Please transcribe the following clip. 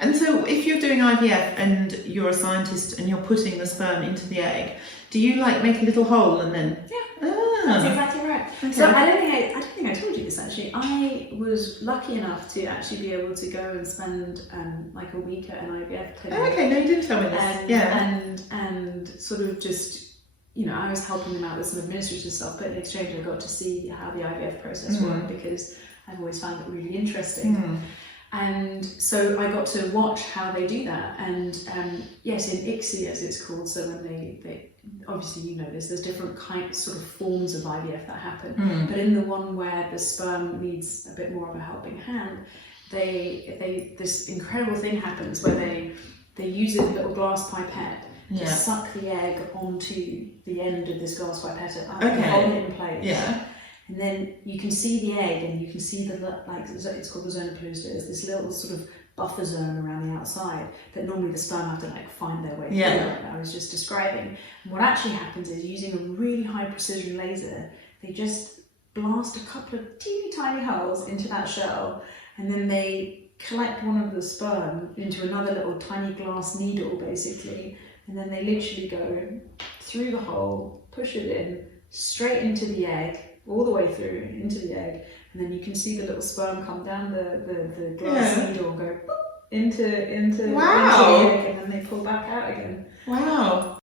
And so if you're doing IVF and you're a scientist and you're putting the sperm into the egg, do you like make a little hole and then? Yeah, that's exactly right. Okay. So I don't think I told you this actually. I was lucky enough to actually be able to go and spend like a week at an IVF clinic. Oh, okay, no, you didn't tell me this. And sort of just, you know, I was helping them out with some administrative stuff, but in exchange I got to see how the IVF process worked, because I've always found it really interesting. And so I got to watch how they do that. And yes, in ICSI as it's called, so when they obviously, you know this, there's different sort of forms of IVF that happen. But in the one where the sperm needs a bit more of a helping hand, this incredible thing happens where they use a little glass pipette to suck the egg onto the end of this glass pipette and hold it in place. Yeah. And then you can see the egg, and you can see it's called the zona pellucida. There's this little sort of buffer zone around the outside that normally the sperm have to like find their way through, like I was just describing. And what actually happens is, using a really high precision laser, they just blast a couple of teeny tiny holes into that shell, and then they collect one of the sperm into another little tiny glass needle basically, and then they literally go through the hole, push it in, straight into the egg, all the way through into the egg, and then you can see the little sperm come down the glass needle and go into the egg, and then they pull back out again. Wow.